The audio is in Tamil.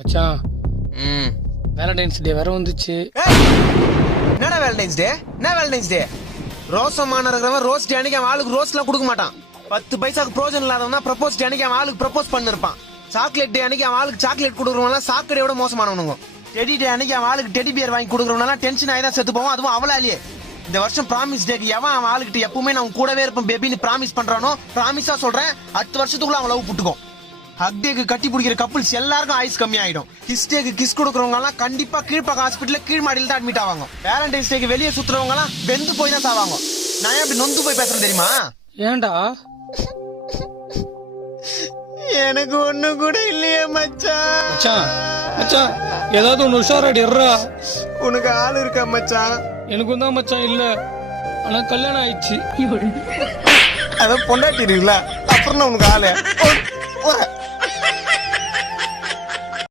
மச்சான் வேலண்டைன்ஸ் டே வேற வந்துச்சு. என்னடா வேலண்டைன்ஸ் டே? என்ன வேலண்டைன்ஸ் டே? ரோசமான இருக்கிறவன் ரோஸ் டே அன்னைக்கு அவன் ஆளுக்கு ரோஸ் எல்லாம் கொடுக்க மாட்டான். 10 பைசாக்கு ப்ரோஜன் இல்லாதவன் ப்ரப்போஸ் டே அன்னைக்கு அவன் ஆளுக்கு ப்ரப்போஸ் பண்ணிருப்பான். சாக்லேட் டே அன்னைக்கு அவன் ஆளுக்கு சாக்லேட் கொடுக்குறவங்க சாக்கடையோட மோசமானவனுங்க. டெடி டே அன்னைக்கு அவன் ஆளுக்கு டெடி பியர் வாங்கி கொடுக்குறவங்க டென்ஷன் ஆகி தான் செத்து போவான். அதுவும் அவளாலேயே. இந்த வருஷம் ப்ராமிஸ் டேக்கு எவன் அவன் ஆளுகிட்ட எப்பவுமே நான் கூடவே இருப்பேன் பேபின்னு ப்ராமிஸ் பண்றானோ, ப்ராமிஸா சொல்றேன், 10 வருஷத்துக்குள்ள அவன் லவ் புட்டுக்கும். ஹக் டேக்கு கட்டி பிடிக்கிற கப்புள்ஸ் எல்லாருக்கும் ஆயுஸ் கம்மி ஆயிடும். கிஸ் டேக்கு கிஸ் கொடுக்கறவங்க எல்லாம் கண்டிப்பா கீழ்ப்பாக்கம் ஹாஸ்பிட்டல்ல கீழ் மாடியில தான் அட்மிட் ஆவாங்க. வேலண்டைன்ஸ் டேக்கு வெளியே சுத்துறவங்க எல்லாம் வெந்து போய் தான் சாவாங்க. நான் ஏன் அப்படி நொந்து போய் பேசுறேன் தெரியுமா? ஏன்டா? எனக்கு ஒண்ணு கூட இல்லையே மச்சான். மச்சான் மச்சான் ஏதாவது ஒன்னு உஷாராடி இருறா. உனக்கு ஆள் இருக்கா மச்சான்? எனக்கும் தான் மச்சான் இல்ல, ஆனா கல்யாணம் ஆயிடுச்சு. அதான் பொண்டாட்டி இருக்குல்ல, அப்புறம் உனக்கு ஆளு